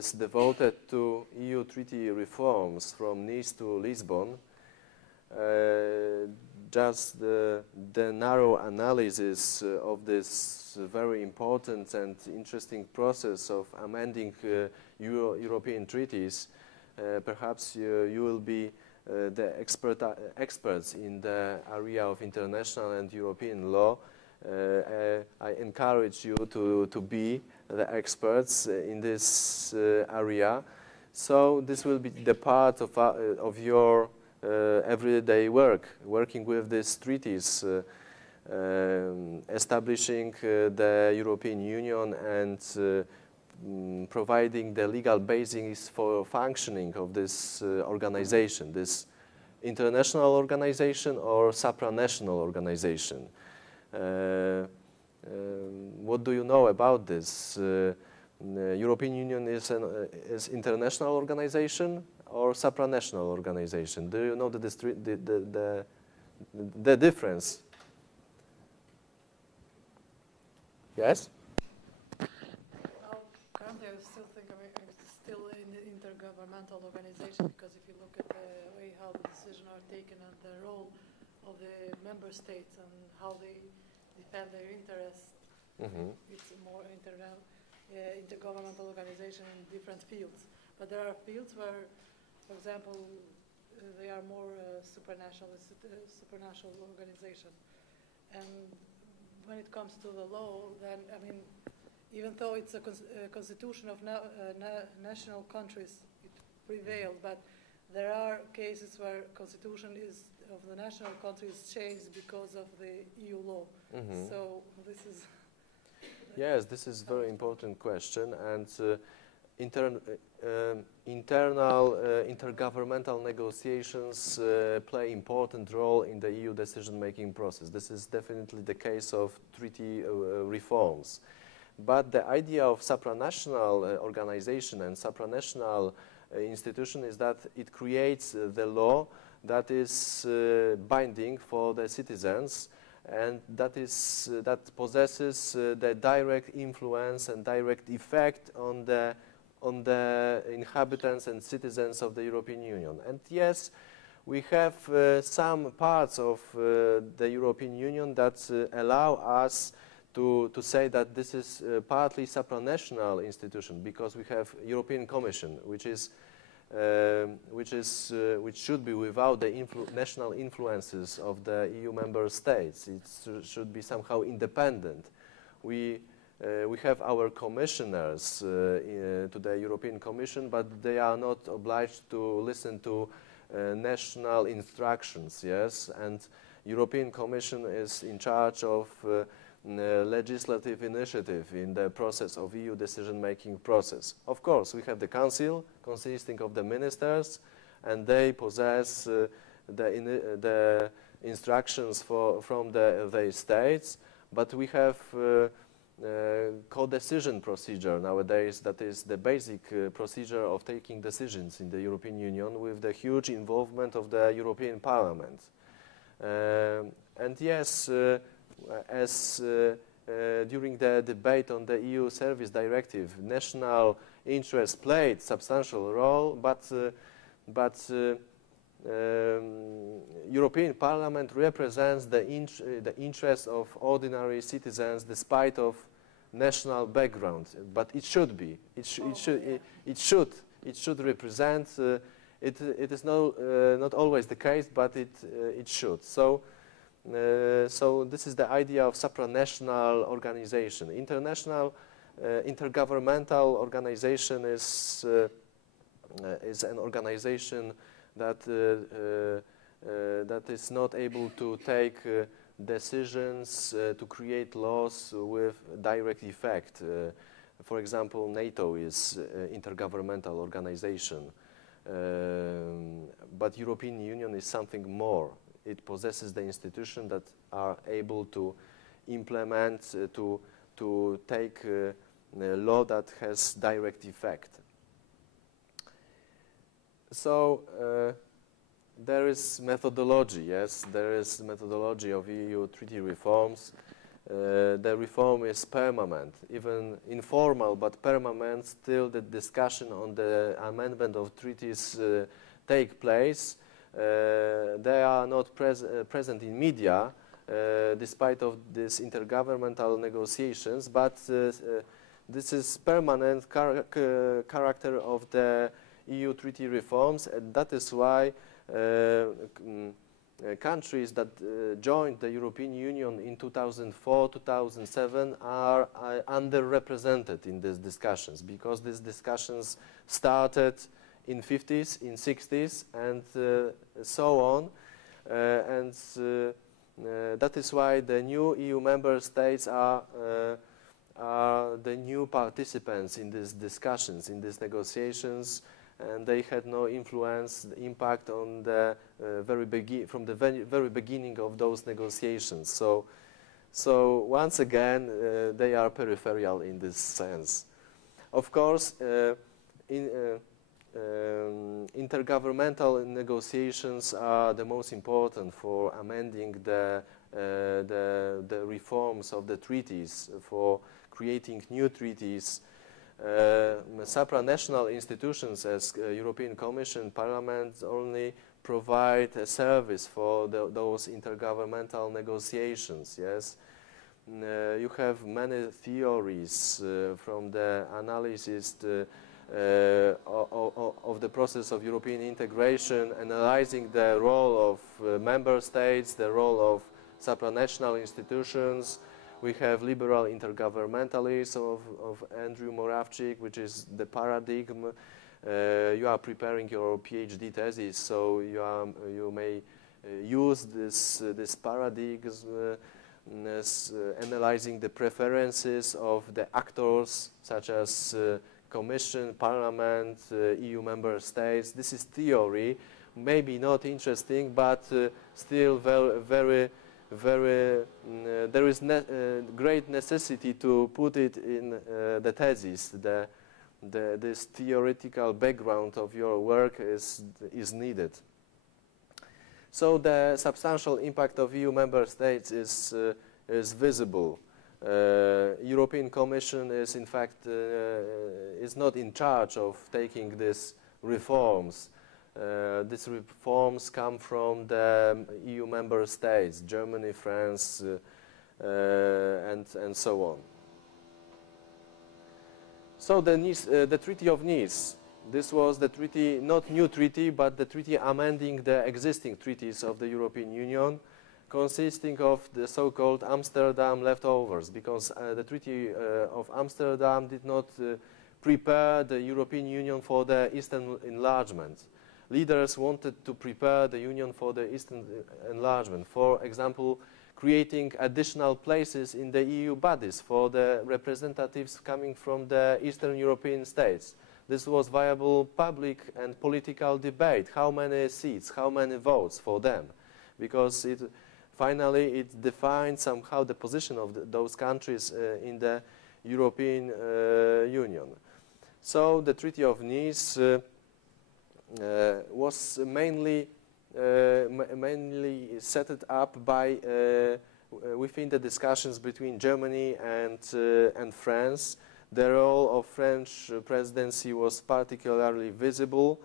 is devoted to EU treaty reforms from Nice to Lisbon. Just the narrow analysis of this very important and interesting process of amending European treaties, perhaps you will be the experts in the area of international and European law. I encourage you to be the experts in this area. So this will be the part of your everyday work, working with these treaties, establishing the European Union and providing the legal basis for functioning of this organization, this international organization or supranational organization. What do you know about this? European Union is international organization or supranational organization? Do you know the difference? Yes? Well, currently I still think I'm still in the intergovernmental organization, because if you look at the way how the decisions are taken and the role of the member states and how they defend their interests, it's a more intergovernmental organization in different fields. But there are fields where, for example, they are more supranational organization. And when it comes to the law, then, I mean, even though it's a constitution of national countries, it prevailed, but there are cases where constitution of the national countries changed because of the EU law. So this is... Yes, this is a very important question, and internal intergovernmental negotiations play important role in the EU decision-making process. This is definitely the case of treaty reforms. But the idea of supranational organization and supranational institution is that it creates the law that is binding for the citizens, and that possesses the direct influence and direct effect on the inhabitants and citizens of the European Union. And yes, we have some parts of the European Union that allow us to say that this is partly supranational institution, because we have European Commission, which should be without the national influences of the EU member states. It should be somehow independent. We have our commissioners to the European Commission, but they are not obliged to listen to national instructions, yes? And European Commission is in charge of legislative initiative in the process of EU decision-making process. Of course, we have the Council consisting of the ministers, and they possess the instructions from the states, but we have co-decision procedure nowadays. That is the basic procedure of taking decisions in the European Union, with the huge involvement of the European Parliament. And yes, as during the debate on the EU Service Directive, national interest played substantial role, but European Parliament represents the interests of ordinary citizens despite of national background. But it should be. It should represent. It is not always the case, but it should. So this is the idea of supranational organization. Intergovernmental organization is an organization that is not able to take decisions to create laws with direct effect. For example, NATO is intergovernmental organization, but European Union is something more. It possesses the institutions that are able to implement, to take a law that has direct effect. So there is methodology, yes, there is methodology of EU treaty reforms. the reform is permanent, even informal but permanent. Still, the discussion on the amendment of treaties take place. They are not present in media, despite of these intergovernmental negotiations, but this is permanent character of the EU treaty reforms, and that is why countries that joined the European Union in 2004-2007 are underrepresented in these discussions, because these discussions started in 50s, in 60s, and so on. That is why the new EU member states are the new participants in these discussions, in these negotiations, and they had no influence, impact on the from the very beginning of those negotiations. So once again, they are peripheral in this sense. Of course, intergovernmental negotiations are the most important for amending the reforms of the treaties, for creating new treaties. Supranational institutions as European Commission, Parliament only provide a service for those intergovernmental negotiations. Yes, you have many theories from the analysis of the process of European integration, analyzing the role of member states, the role of supranational institutions. We have liberal intergovernmentalism of Andrew Moravchik, which is the paradigm. You are preparing your PhD thesis, so you may use this paradigm analyzing the preferences of the actors, such as Commission, Parliament, EU member states. This is theory, maybe not interesting, but still there is great necessity to put it in the thesis. This theoretical background of your work is needed. So the substantial impact of EU member states is visible. European Commission is in fact is not in charge of taking these reforms. These reforms come from the EU member states, Germany, France, and so on. So the Treaty of Nice, this was the treaty, not new treaty, but the treaty amending the existing treaties of the European Union, consisting of the so-called Amsterdam leftovers, because the Treaty of Amsterdam did not prepare the European Union for the Eastern enlargement. Leaders wanted to prepare the Union for the Eastern enlargement. For example, creating additional places in the EU bodies for the representatives coming from the Eastern European states. This was viable public and political debate. How many seats, how many votes for them? Because finally it defined somehow the position of those countries in the European Union. So the Treaty of Nice was mainly set up by within the discussions between Germany and France. The role of French presidency was particularly visible,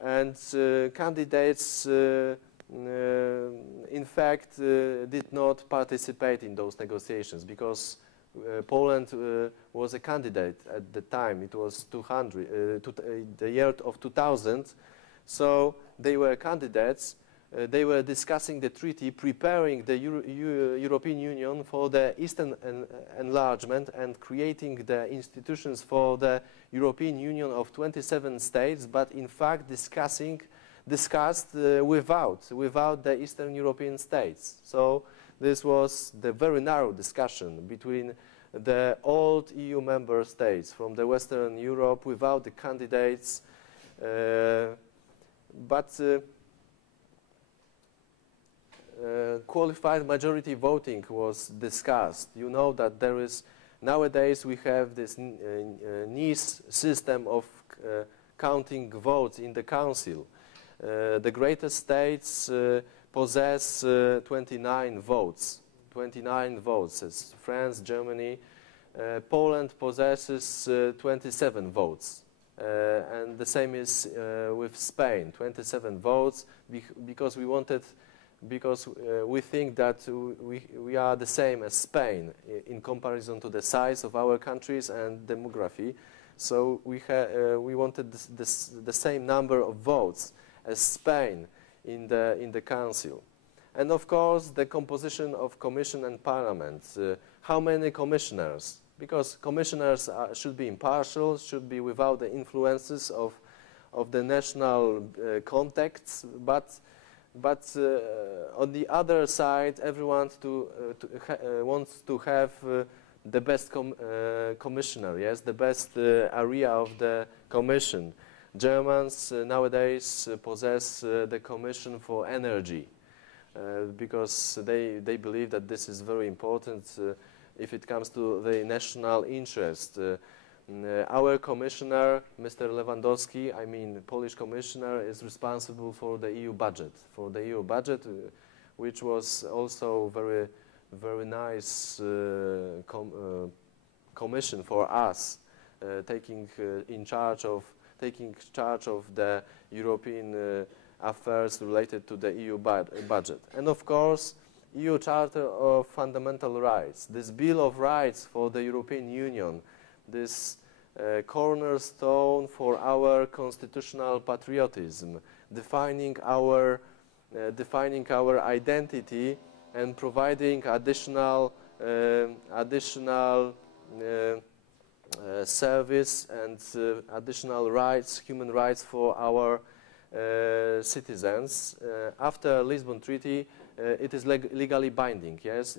and candidates in fact did not participate in those negotiations, because Poland was a candidate at the time. It was the year of 2000, so they were candidates. They were discussing the treaty, preparing the European Union for the Eastern enlargement and creating the institutions for the European Union of 27 states, but in fact discussed without the Eastern European states. So this was the very narrow discussion between the old EU member states from the Western Europe without the candidates, qualified majority voting was discussed. You know that there is, nowadays we have this Nice system of counting votes in the Council. The greatest states possess 29 votes 29 votes as France, Germany. Poland possesses 27 votes. And the same is with Spain, 27 votes, because we think that we are the same as Spain in comparison to the size of our countries and demography. So we wanted the same number of votes as Spain in the Council. And of course, the composition of Commission and Parliament. How many commissioners? Because commissioners should be impartial, should be without the influences of the national contexts, but on the other side, everyone wants to have the best commissioner, yes, the best area of the commission. Germans nowadays possess the commission for energy because they believe that this is very important if it comes to the national interest. Our commissioner, Mr. Lewandowski, I mean Polish commissioner, is responsible for the EU budget, which was also very nice commission for us, taking charge of the European affairs related to the EU budget. And of course, EU Charter of Fundamental Rights, this Bill of Rights for the European Union, this cornerstone for our constitutional patriotism, defining our identity and providing additional service and additional rights, human rights for our citizens. After Lisbon Treaty, it is legally binding. Yes,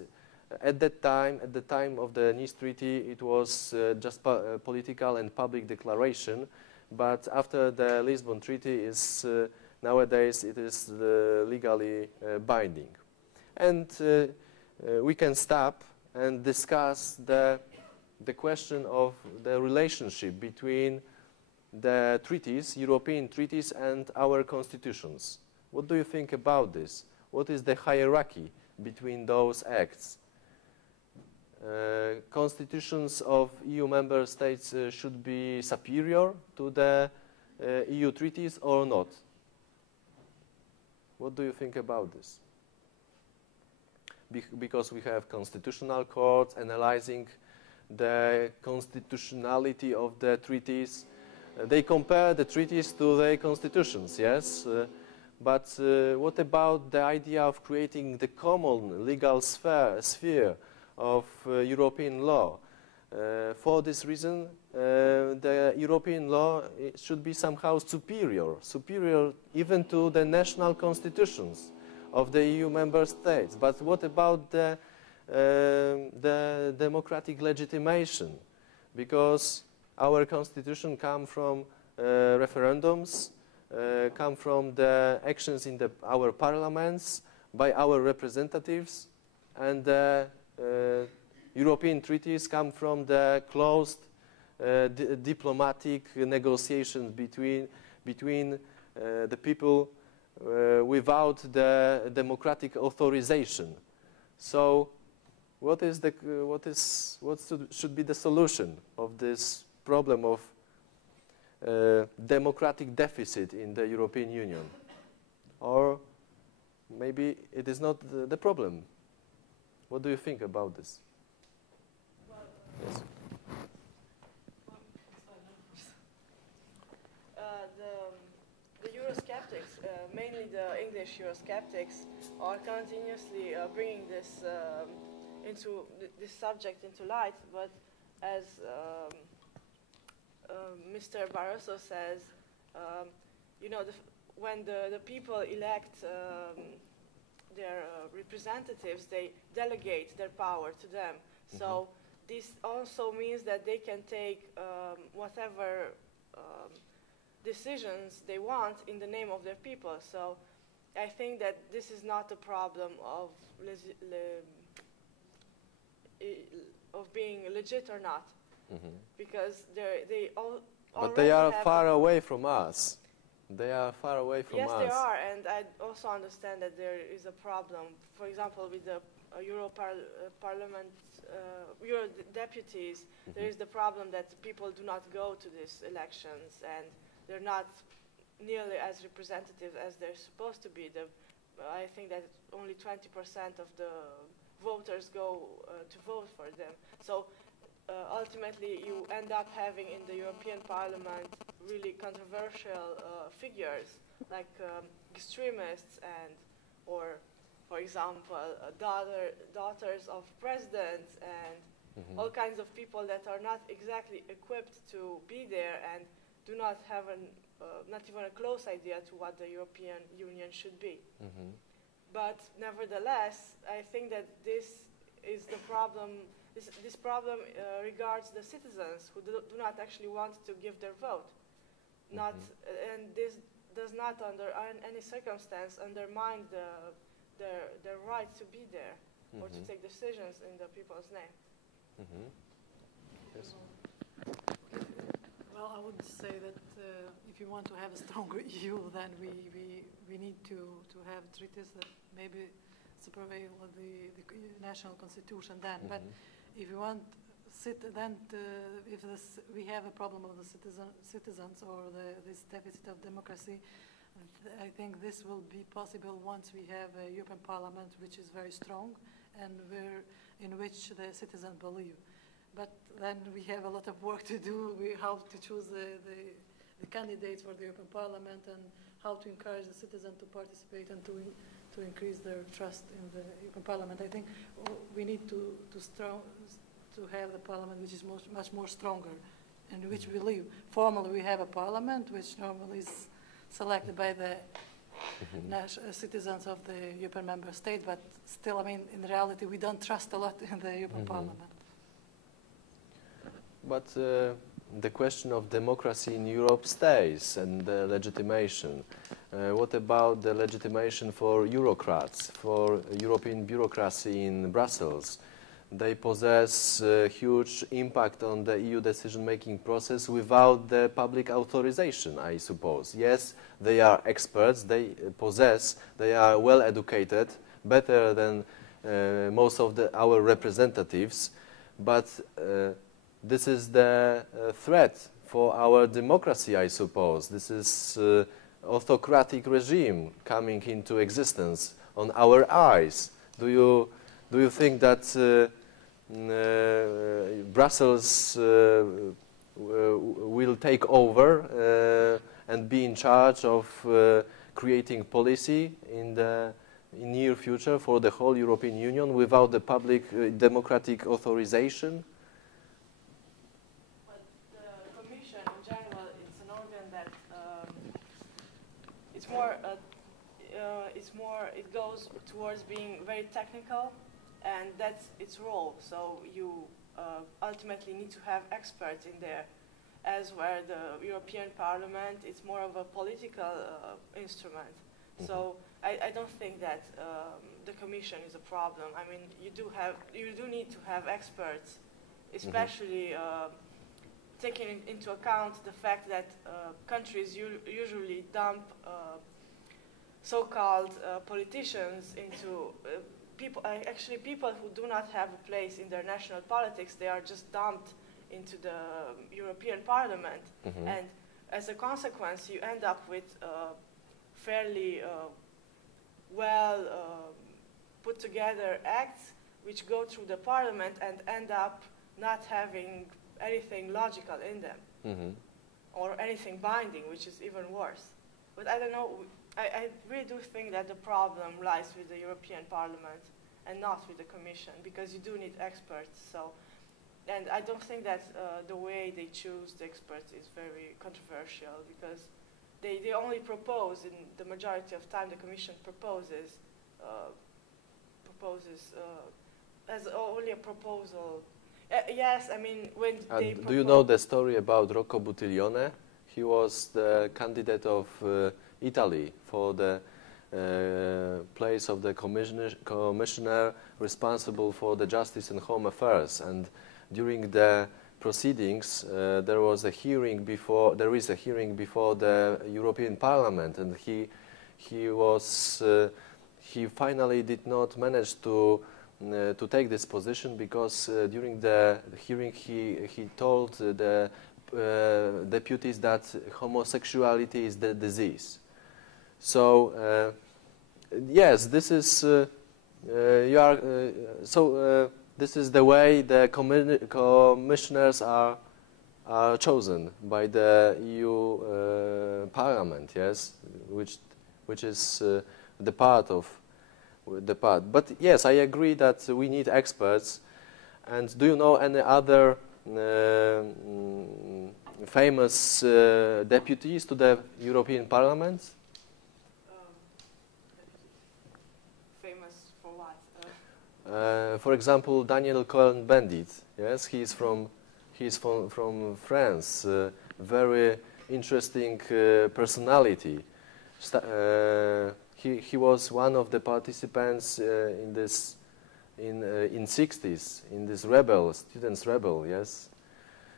at the time of the Nice Treaty, it was just political and public declaration. But after the Lisbon Treaty, nowadays it is legally binding. And we can stop and discuss the question of the relationship between the treaties, European treaties, and our constitutions. What do you think about this? What is the hierarchy between those acts? Constitutions of EU member states should be superior to the EU treaties or not? What do you think about this? Because we have constitutional courts analyzing the constitutionality of the treaties. They compare the treaties to the constitutions, yes? But what about the idea of creating the common legal sphere of European law? For this reason, the European law should be somehow superior even to the national constitutions of the EU member states. But what about the democratic legitimation? Because our constitution comes from referendums, come from the actions in our parliaments by our representatives, and the European treaties come from the closed diplomatic negotiations between the people without the democratic authorization. So, what should be the solution of this problem of democratic deficit in the European Union? Or maybe it is not the problem. What do you think about this? Yes. The Eurosceptics, mainly the English Eurosceptics, are continuously bringing this this subject into light. But as Mr. Barroso says, you know, when the people elect their representatives, they delegate their power to them. Mm-hmm. So this also means that they can take whatever decisions they want in the name of their people. So I think that this is not a problem of being legit or not, mm-hmm. because they all. But they are far away from us. They are far away from us. Yes, they are, and I also understand that there is a problem. For example, with the Parliament, Euro deputies, there is the problem that people do not go to these elections and they're not nearly as representative as they're supposed to be. I think that only 20% of the voters go to vote for them. So ultimately you end up having in the European Parliament really controversial figures like extremists or for example daughters of presidents and all kinds of people that are not exactly equipped to be there and do not have not even a close idea to what the European Union should be. But nevertheless, I think that this is the problem. This problem regards the citizens who do not actually want to give their vote. And this does not, under any circumstance, undermine their right to be there or to take decisions in the people's name. Yes. Well, I would say that if you want to have a stronger EU, then we need to have treaties that maybe supervey the national constitution then. But if you want we have a problem of the citizens or this deficit of democracy, I think this will be possible once we have a European Parliament which is very strong and in which the citizens believe. But then we have a lot of work to do. We have to choose the candidates for the European Parliament and how to encourage the citizen to participate and to increase their trust in the European Parliament. I think we need to have the Parliament which is much more stronger, and which we live. Formally, we have a Parliament which normally is selected by the citizens of the European member state, but still, I mean, in reality, we don't trust a lot in the European Parliament. But the question of democracy in Europe stays, and the legitimation. What about the legitimation for Eurocrats, for European bureaucracy in Brussels? They possess huge impact on the EU decision-making process without the public authorization, I suppose. Yes, they are experts, they are well educated, better than most of our representatives, but this is the threat for our democracy, I suppose. This is autocratic regime coming into existence on our eyes. Do you think that Brussels will take over and be in charge of creating policy in the near future for the whole European Union without the public democratic authorization? Well, the Commission in general, it's an organ that it goes towards being very technical, and that's its role. So you ultimately need to have experts in there, as where the European Parliament, it's more of a political instrument. So I don't think that the Commission is a problem. I mean, you do need to have experts, especially taking into account the fact that countries usually dump so-called politicians into people who do not have a place in their national politics. They are just dumped into the European Parliament, and as a consequence, you end up with fairly well put together acts which go through the Parliament and end up not having anything logical in them, or anything binding, which is even worse. But I don't know. I really do think that the problem lies with the European Parliament and not with the Commission, because you do need experts. So, and I don't think that the way they choose the experts is very controversial, because they only propose, in the majority of time, the Commission proposes as only a proposal. Yes, I mean, when they do you know the story about Rocco Buttiglione? He was the candidate of Italy for the place of the commissioner responsible for the justice and home affairs. And during the proceedings, there is a hearing before the European Parliament, and he finally did not manage to to take this position because during the hearing he told the deputies that homosexuality is the disease. So yes, this is this is the way the commissioners are chosen by the EU Parliament. Yes, which is the part of the part. But yes, I agree that we need experts. And do you know any other famous deputies to the European Parliament? Famous for what? For example, Daniel Cohn-Bendit. Yes, he's from France. Very interesting personality. He was one of the participants in this in 60s in this students' rebel. Yes.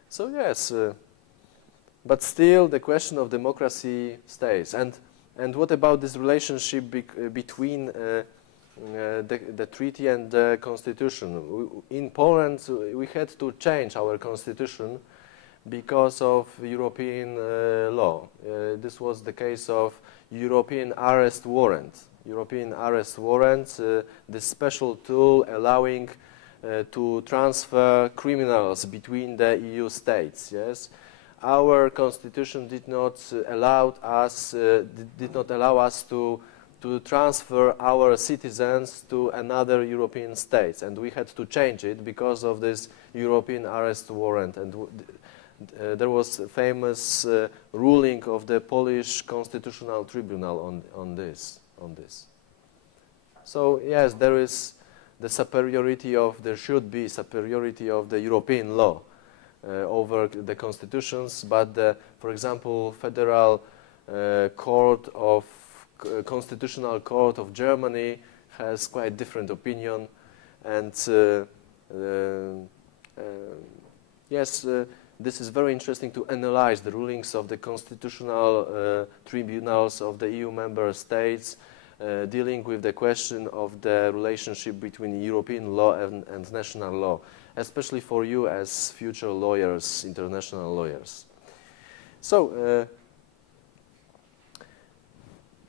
So yes, but still the question of democracy stays. And what about this relationship between the treaty and the constitution? In Poland, we had to change our constitution because of European law. This was the case of European arrest warrant. European arrest warrant, this special tool allowing to transfer criminals between the EU states. Yes, our constitution did not allow us to transfer our citizens to another European states, and we had to change it because of this European arrest warrant. And there was a famous ruling of the Polish Constitutional Tribunal on this. So yes, there should be superiority of the European law over the constitutions, but for example, Federal Constitutional Court of Germany has quite different opinion, and yes, this is very interesting to analyze the rulings of the constitutional tribunals of the EU member states dealing with the question of the relationship between European law and national law, especially for you as future lawyers, international lawyers. So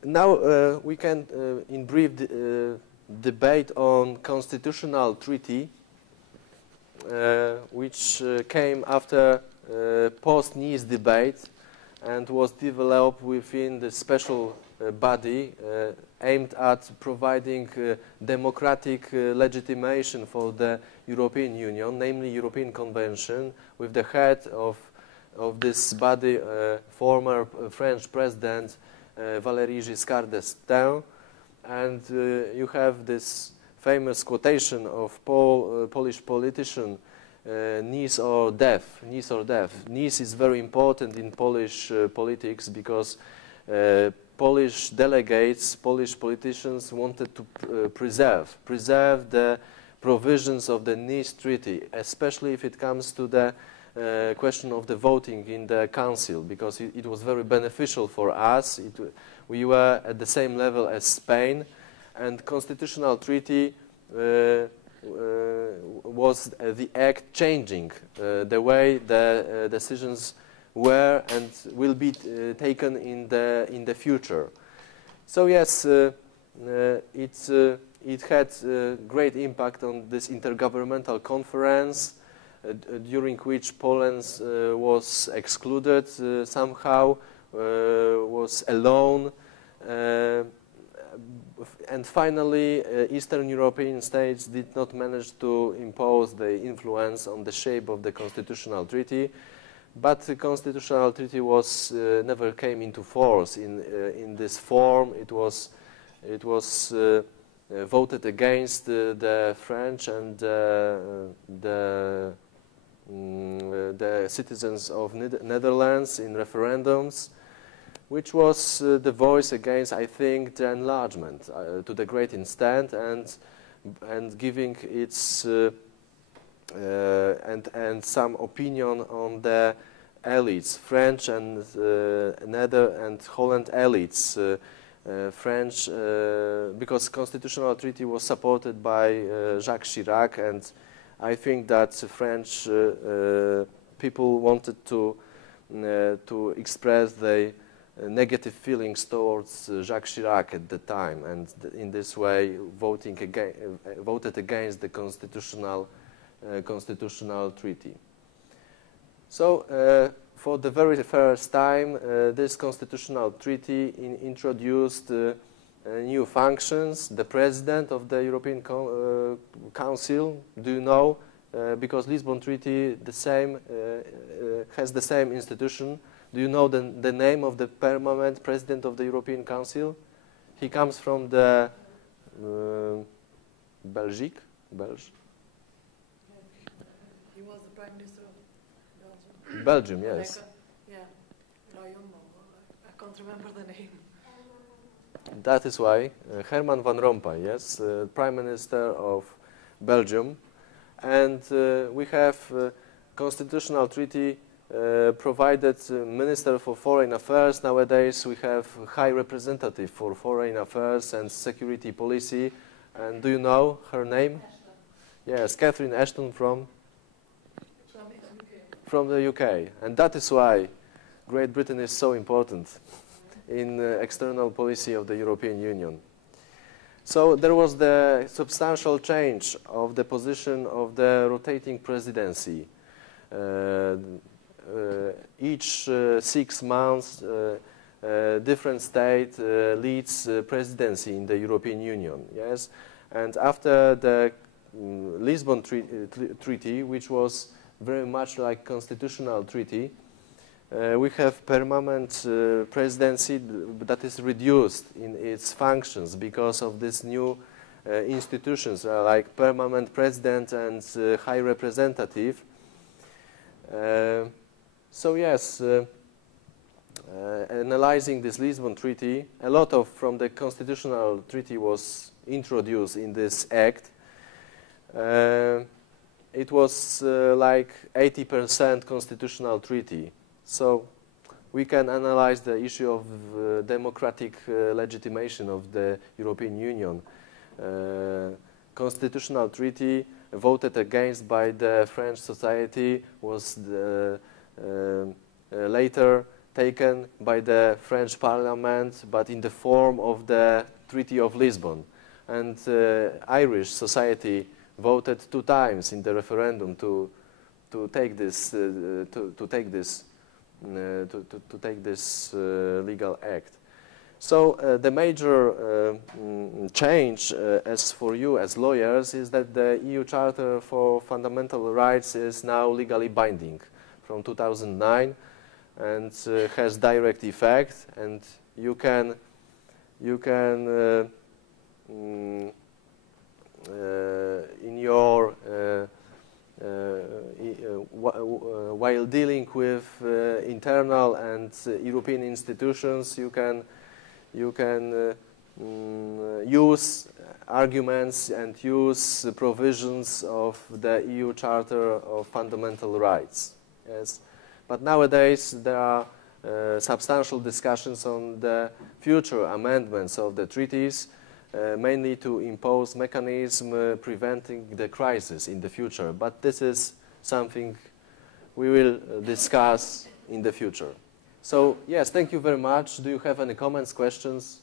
now we can, in brief, debate on constitutional treaty, which came after post-Nice debate and was developed within the special body aimed at providing democratic legitimation for the European Union, namely European Convention, with the head of this body, former French President Valéry Giscard d'Estaing. And you have this famous quotation of Polish politician, Nice or death, Nice or death. Nice is very important in Polish politics because Polish delegates, Polish politicians wanted to preserve the provisions of the Nice Treaty, especially if it comes to the question of the voting in the Council, because it was very beneficial for us. We were at the same level as Spain, and constitutional treaty was the act changing the way the decisions were and will be taken in the future. So yes, it had great impact on this intergovernmental conference, during which Poland was excluded somehow, was alone, and finally Eastern European states did not manage to impose the influence on the shape of the constitutional treaty. But the constitutional treaty was never came into force in this form. It was voted against the French and the citizens of Netherlands in referendums, which was the voice against, I think, the enlargement to the great extent, and giving its and some opinion on the elites, French and Nether and Holland elites, French, because constitutional treaty was supported by Jacques Chirac, and I think that French people wanted to express their negative feelings towards Jacques Chirac at the time, and in this way voted against the constitutional treaty. So for the very first time, this constitutional treaty introduced new functions. The president of the European Council, do you know, because Lisbon Treaty has the same institution. Do you know the name of the permanent president of the European Council? He comes from the Belgium. He was the Prime Minister of Belgium. Belgium, yes. Yeah, I can't remember the name. That is why Herman Van Rompuy, yes, Prime Minister of Belgium, and we have constitutional treaty provided Minister for Foreign Affairs. Nowadays we have High Representative for Foreign Affairs and Security Policy, and do you know her name? Ashton. Yes, Catherine Ashton from the UK, and that is why Great Britain is so important in external policy of the European Union. So there was the substantial change of the position of the rotating presidency. Each 6 months, different state leads presidency in the European Union. Yes, and after the Lisbon Treaty, which was very much like constitutional treaty, we have permanent presidency that is reduced in its functions because of these new institutions like permanent president and high representative. So yes, analyzing this Lisbon Treaty, a lot from the constitutional treaty was introduced in this act. It was like 80% constitutional treaty. So we can analyze the issue of democratic legitimation of the European Union. Constitutional treaty voted against by the French society was later taken by the French Parliament, but in the form of the Treaty of Lisbon. And Irish society voted 2 times in the referendum to take this legal act. So the major change as for you as lawyers is that the EU Charter for Fundamental Rights is now legally binding from 2009 and has direct effect, and you can in your while dealing with internal and European institutions, you can use arguments and use provisions of the EU Charter of Fundamental Rights. Yes, but nowadays there are substantial discussions on the future amendments of the treaties, mainly to impose mechanism preventing the crisis in the future. But this is something we will discuss in the future. So yes, thank you very much. Do you have any comments, questions?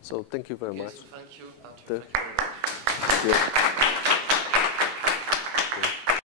So thank you very much. Thank you, Artur. Thank you.